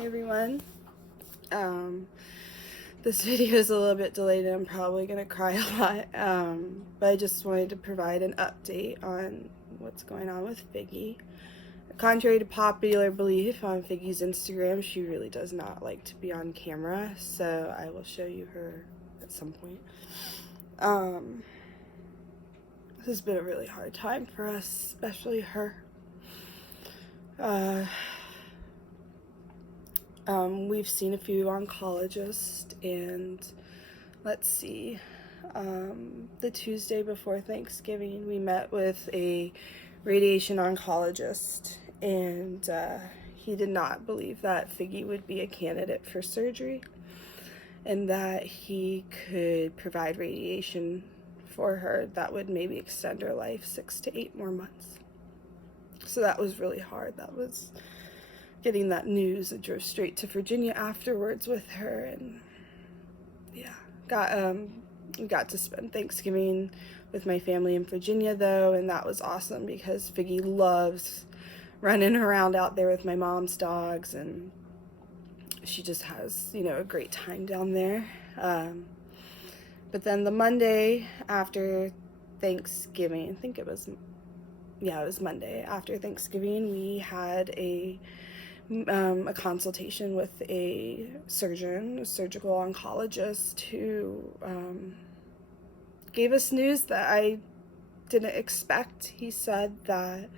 Hi everyone. This video is a little bit delayed and I'm probably gonna cry a lot, but I just wanted to provide an update on what's going on with Figgy. Contrary to popular belief on Figgy's Instagram, she really does not like to be on camera, so I will show you her at some point. This has been a really hard time for us, especially her. We've seen a few oncologists, and let's see, the Tuesday before Thanksgiving, we met with a radiation oncologist, and he did not believe that Figgy would be a candidate for surgery, and that he could provide radiation for her that would maybe extend her life 6 to 8 more months. So that was really hard. That was getting that news. I drove straight to Virginia afterwards with her, and yeah, we got to spend Thanksgiving with my family in Virginia though, and that was awesome because Figgy loves running around out there with my mom's dogs, and she just has, a great time down there. But then the Monday after Thanksgiving, I think it was Monday after Thanksgiving, we had a consultation with a surgeon, a surgical oncologist, who gave us news that I didn't expect. He said that,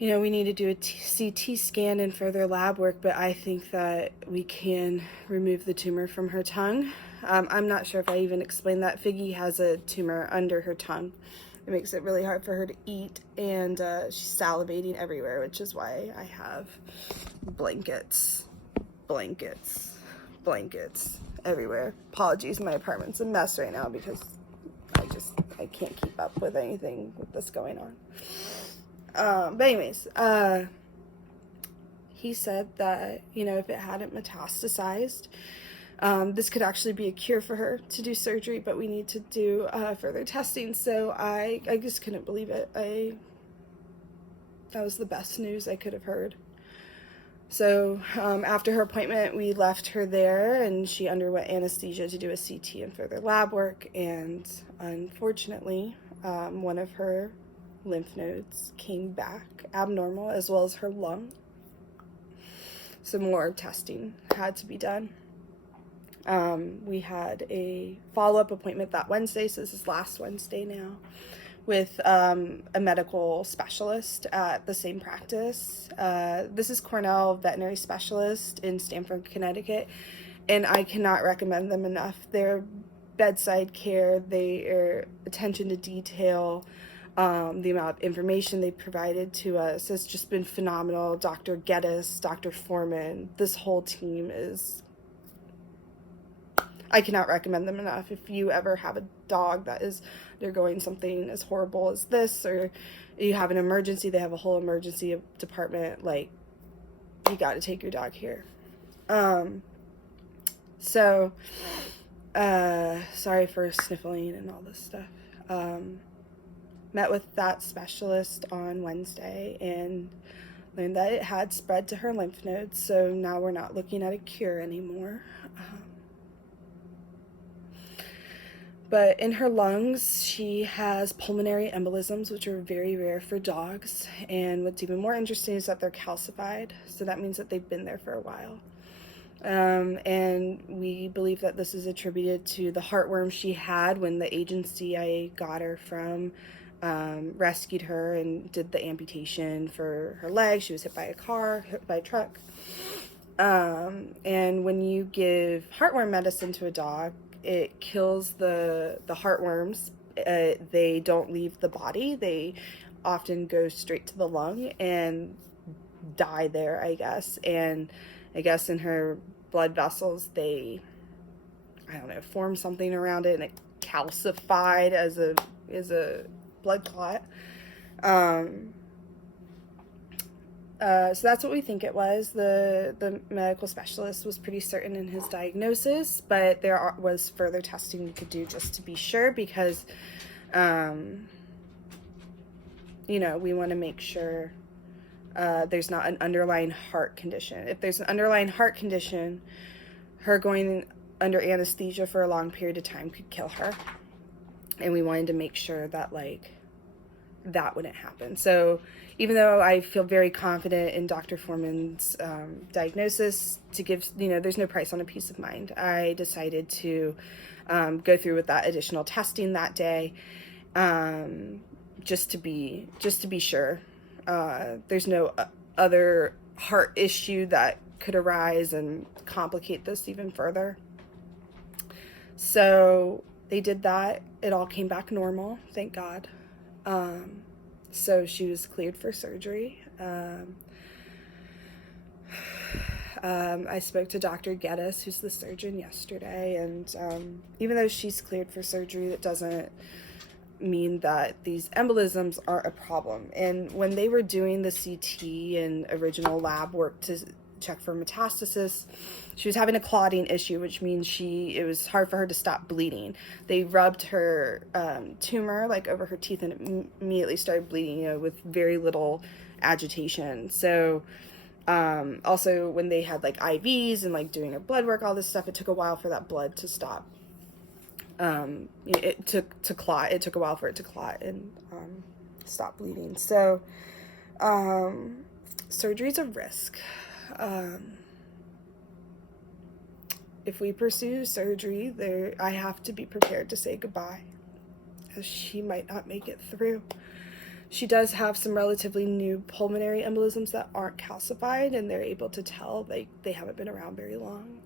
we need to do a CT scan and further lab work, but I think that we can remove the tumor from her tongue. I'm not sure if I even explained that. Figgy has a tumor under her tongue. It makes it really hard for her to eat, and she's salivating everywhere, which is why I have blankets everywhere. Apologies, my apartment's a mess right now because I can't keep up with anything with this going on. But anyways, he said that, if it hadn't metastasized, this could actually be a cure for her to do surgery, but we need to do further testing. So I just couldn't believe it. That was the best news I could have heard. So after her appointment, we left her there, and she underwent anesthesia to do a CT and further lab work. And unfortunately, one of her lymph nodes came back abnormal, as well as her lung. So more testing had to be done. We had a follow-up appointment that Wednesday, so this is last Wednesday now, with a medical specialist at the same practice. This is Cornell Veterinary Specialist in Stamford, Connecticut, and I cannot recommend them enough. Their bedside care, their attention to detail, the amount of information they provided to us has just been phenomenal. Dr. Geddes, Dr. Foreman, this whole team is... I cannot recommend them enough. If you ever have a dog that is undergoing something as horrible as this, or you have an emergency, they have a whole emergency department, you got to take your dog here. Sorry for sniffling and all this stuff. Met with that specialist on Wednesday and learned that it had spread to her lymph nodes, so now we're not looking at a cure anymore. But in her lungs, she has pulmonary embolisms, which are very rare for dogs. And what's even more interesting is that they're calcified. So that means that they've been there for a while. And we believe that this is attributed to the heartworm she had when the agency I got her from rescued her and did the amputation for her leg. She was hit by a truck. And when you give heartworm medicine to a dog, it kills the heartworms. They don't leave the body. They often go straight to the lung and die there, I guess. And I guess in her blood vessels, they, form something around it, and it calcified as a blood clot. So that's what we think it was. The medical specialist was pretty certain in his diagnosis, but there was further testing we could do just to be sure, because, we want to make sure there's not an underlying heart condition. If there's an underlying heart condition, her going under anesthesia for a long period of time could kill her. And we wanted to make sure that, like, that wouldn't happen. So even though I feel very confident in Dr. Foreman's diagnosis, to give, there's no price on a peace of mind, I decided to go through with that additional testing that day, just to be sure. There's no other heart issue that could arise and complicate this even further. So they did that. It all came back normal, thank God. So she was cleared for surgery. I spoke to Dr. Geddes, who's the surgeon, yesterday, and even though she's cleared for surgery, that doesn't mean that these embolisms aren't a problem. And when they were doing the CT and original lab work to check for metastasis, she was having a clotting issue, which means it was hard for her to stop bleeding. They rubbed her tumor like over her teeth, and it immediately started bleeding, with very little agitation. So also when they had like IVs and like doing her blood work, all this stuff, it took a while for that blood to stop. It took a while for it to clot and stop bleeding. So surgery's a risk. If we pursue surgery, I have to be prepared to say goodbye, as she might not make it through. She does have some relatively new pulmonary embolisms that aren't calcified, and they're able to tell they haven't been around very long.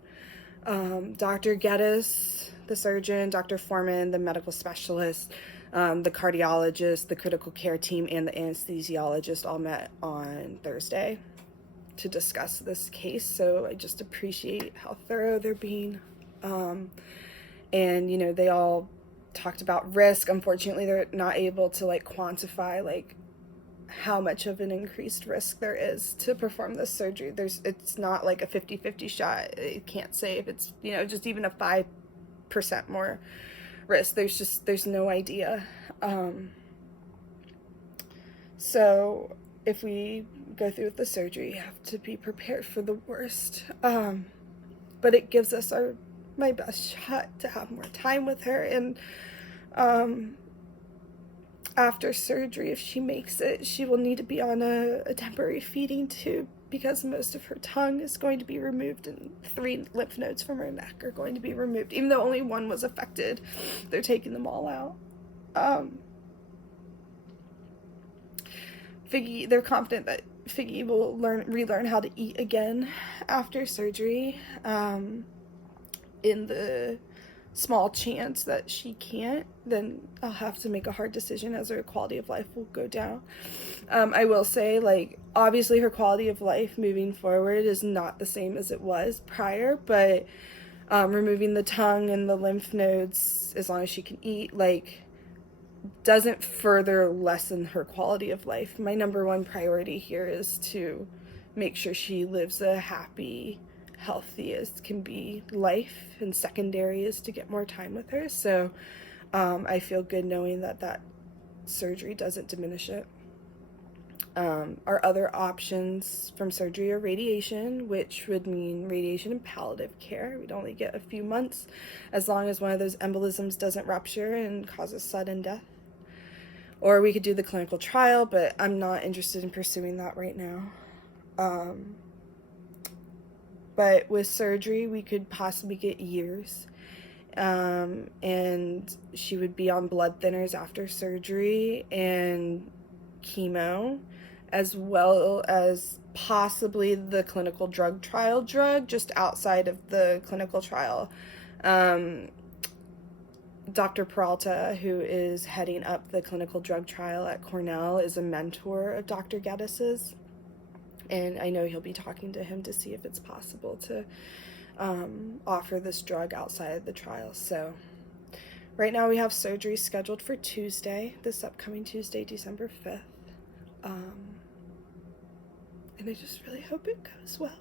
Dr. Geddes, the surgeon, Dr. Foreman, the medical specialist, the cardiologist, the critical care team, and the anesthesiologist all met on Thursday to discuss this case. So I just appreciate how thorough they're being. And, they all talked about risk. Unfortunately, they're not able to quantify how much of an increased risk there is to perform this surgery. It's not like a 50-50 shot. It can't say if it's, just even a 5% more risk. There's no idea. So if we go through with the surgery, you have to be prepared for the worst. But it gives us my best shot to have more time with her. And after surgery, if she makes it, she will need to be on a temporary feeding tube, because most of her tongue is going to be removed and 3 lymph nodes from her neck are going to be removed. Even though only 1 was affected, they're taking them all out. Figgy, they're confident that Figgy will relearn how to eat again after surgery. In the small chance that she can't, then I'll have to make a hard decision, as her quality of life will go down. I will say, obviously her quality of life moving forward is not the same as it was prior, but removing the tongue and the lymph nodes, as long as she can eat, doesn't further lessen her quality of life. My number one priority here is to make sure she lives a happy, healthy as can be life, and secondary is to get more time with her. So I feel good knowing that surgery doesn't diminish it. Our other options from surgery are radiation, which would mean radiation and palliative care. We'd only get a few months, as long as one of those embolisms doesn't rupture and causes sudden death. Or we could do the clinical trial, but I'm not interested in pursuing that right now. But with surgery, we could possibly get years. And she would be on blood thinners after surgery and chemo, as well as possibly the clinical drug trial just outside of the clinical trial. Dr. Peralta, who is heading up the clinical drug trial at Cornell, is a mentor of Dr. Geddes's. And I know he'll be talking to him to see if it's possible to offer this drug outside of the trial. So right now we have surgery scheduled for Tuesday, this upcoming Tuesday, December 5th. And I just really hope it goes well.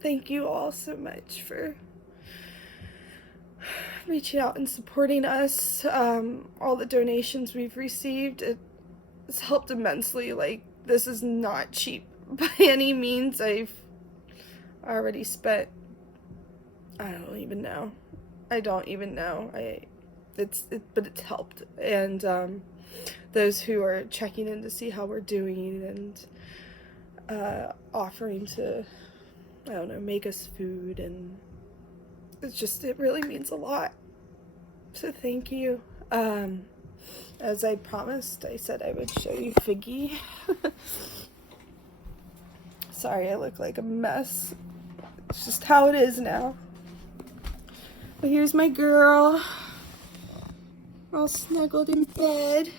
Thank you all so much reaching out and supporting us. All the donations we've received, it's helped immensely. Like, this is not cheap by any means. I've already spent, I don't even know. But it's helped. And those who are checking in to see how we're doing and offering to, I don't know, make us food, and it really means a lot. So thank you. As I promised, I said I would show you Figgy. Sorry, I look like a mess. It's just how it is now. But here's my girl, all snuggled in bed.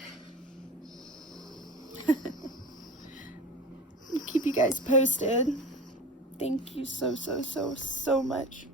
Keep you guys posted. Thank you so much.